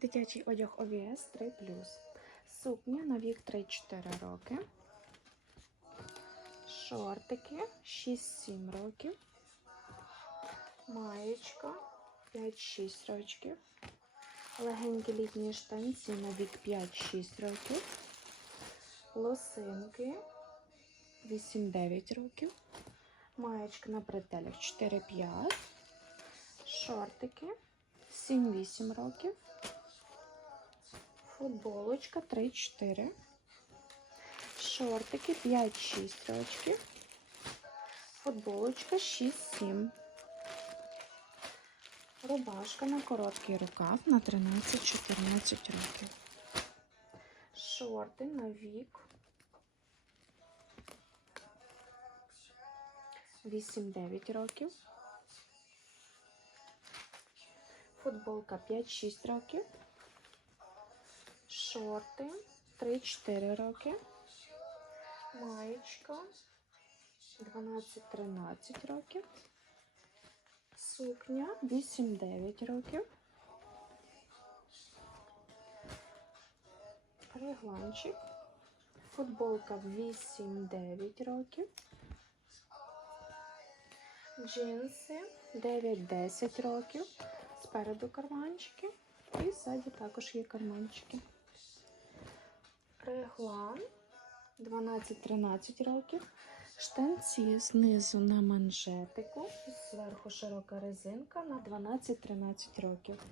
Дитячий одяг ОВС 3 Сукня на вік 3-4 роки. Шортики 6-7 років. Маєчка 5-6 років. Легенькі літні штанці на вік 5-6 років. Лосинки 8-9 років. Маєчка на бретелях 4-5. Шортики 7-8 років. Футболочка 3-4. Шортики 5-6 років. Футболочка 6-7. Рубашка на короткий рукав на 13-14 років. Шорти на вік 8-9 років. Футболка 5-6 років. Шорти 3-4 роки. Маєчка 12-13 років. Сукня 8-9 років. Регланчик. Футболка 8-9 років. Джинси 9-10 років. Спереду карманчики. І ззаді також є карманчики. Реглан 12-13 років. Штанці знизу на манжетику. Зверху широка резинка на 12-13 років.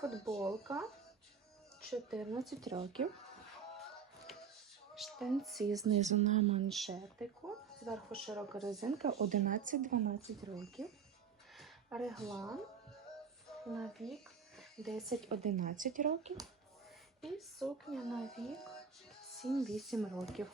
Футболка 14 років. Штанці знизу на манжетику. Зверху широка резинка 11-12 років. Реглан на вік 10-11 років. І сукня на вік 7-8 років.